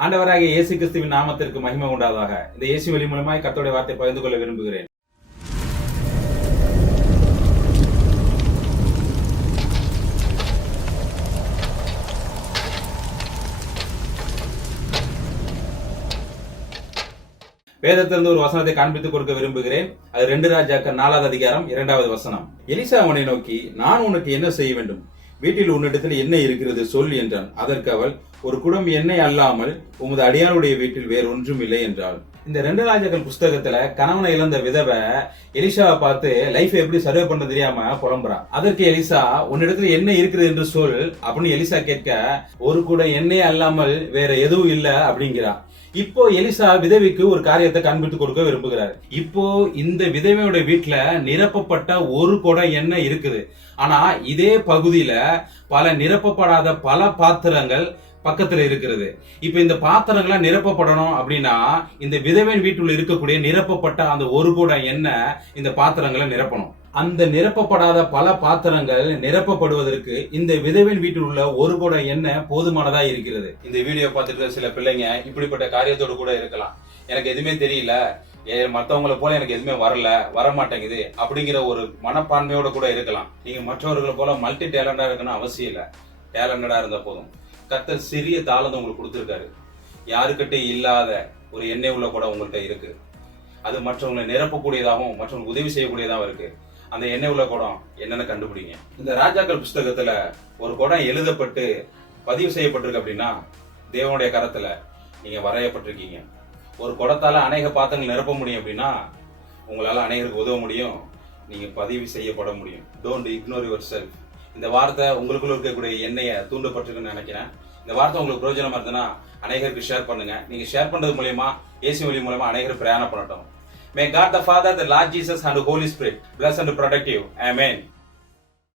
ஆண்டவராக இயேசு கிறிஸ்துவின் நாமத்திற்கு மகிமை உண்டாதாக இந்த இயேசு வழி மூலமாய் கத்தோடைய வார்த்தை பகிர்ந்து கொள்ள விரும்புகிறேன். வேதத்திலிருந்து ஒரு வசனத்தை காண்பித்துக் கொடுக்க விரும்புகிறேன். அது ரெண்டு ராஜாக்கள் நாலாவது அதிகாரம் இரண்டாவது வசனம். எலிசா அவனை நோக்கி நான் உனக்கு என்ன செய்ய வேண்டும்? வீட்டில் உன்னிடத்தில் என்ன இருக்கிறது? சொல் என்றான். அதற்கு அவள் ஒரு குடம் எண்ணெய் அல்லாமல் உமது அடியாருடைய வீட்டில் வேறு ஒன்றும் இல்லை என்றாள். இந்த ரெண்டு ராஜாக்கள் புஸ்தகத்துல கணவனை இழந்த விதவை எலிசாவை பார்த்து லைஃப் எப்படி சர்வே பண்ண தெரியாம புலம்புறான் அதற்கு எலிசா உன்னிடத்துல என்ன இருக்குது என்று சொல் அப்படின்னு எலிசா கேட்க ஒரு குடம் எண்ணெய் அல்லாமல் வேற எதுவும் இல்ல அப்படிங்கிறா. இப்போ எலிசா விதவிக்கு ஒரு காரியத்தை காண்பித்து கொடுக்க விரும்புகிறார். இப்போ இந்த விதவையோட வீட்டுல நிரப்பப்பட்ட ஒரு குடம் எண்ணெய் இருக்குது. ஆனா இதே பகுதியில பல நிரப்பப்படாத பல பாத்திரங்கள் பக்கத்துல இருக்கிறது. இப்ப இந்த பாத்திரங்களை நிரப்பப்படணும் அப்படின்னா இந்த விதவையின் வீட்டுல இருக்கக்கூடிய நிரப்பப்பட்ட அந்த ஒரு கூடம் எண்ணெய் இந்த பாத்திரங்களை நிரப்பணும். அந்த நிரப்பப்படாத பல பாத்திரங்கள் நிரப்பப்படுவதற்கு இந்த விதவின் வீட்டில் உள்ள ஒரு கூடம் எண்ணெய் போதுமானதா இருக்கிறது. இந்த வீடியோ பார்த்துட்டு சில பிள்ளைங்க இப்படிப்பட்ட காரியத்தோடு கூட இருக்கலாம். எனக்கு எதுவுமே தெரியல. ஏ, போல எனக்கு எதுவுமே வரல வர மாட்டேங்குது அப்படிங்கிற ஒரு மனப்பான்மையோட கூட இருக்கலாம். நீங்க மற்றவர்களை போல மல்டி டேலண்டா இருக்கணும் அவசியம் இல்லை. டேலண்டடா இருந்தா போதும். கர்த்தர் சிறிய தாளத்தை உங்களுக்கு கொடுத்துருக்காரு. யாருக்கிட்டே இல்லாத ஒரு எண்ணெய் உள்ள கூட உங்கள்கிட்ட இருக்கு. அது மற்றவங்களை நிரப்பக்கூடியதாகவும் மற்றவங்களுக்கு உதவி செய்யக்கூடியதாகவும் இருக்கு. அந்த எண்ணெய் உள்ள குடம் என்னென்னு கண்டுபிடிங்க. இந்த ராஜாக்கள் புஸ்தகத்துல ஒரு குடம் எழுதப்பட்டு பதிவு செய்யப்பட்டிருக்கு அப்படின்னா தேவனுடைய கரத்துல நீங்க வரையப்பட்டிருக்கீங்க. ஒரு குடத்தால அநேக பாத்திரங்கள் நிரப்ப முடியும் அப்படின்னா உங்களால அநேகருக்கு உதவ முடியும். நீங்க பதிவு செய்யப்பட முடியும். டோன்ட் இக்னோர் யுவர் செல்ஃப் இந்த வார்த்தை உங்களுக்குள்ள இருக்கக்கூடிய எண்ணெயை தூண்டப்பட்டிருக்குன்னு நினைக்கிறேன். இந்த வார்த்தை உங்களுக்கு பிரயோஜனமா இருந்ததுன்னா அநேகருக்கு ஷேர் பண்ணுங்க. நீங்க ஷேர் பண்றது மூலியமா ஏசி வழி மூலமா அநேகர் பிரயாணம் பண்ணட்டும் may God the Father the Lord Jesus and Holy Spirit bless and protective I mean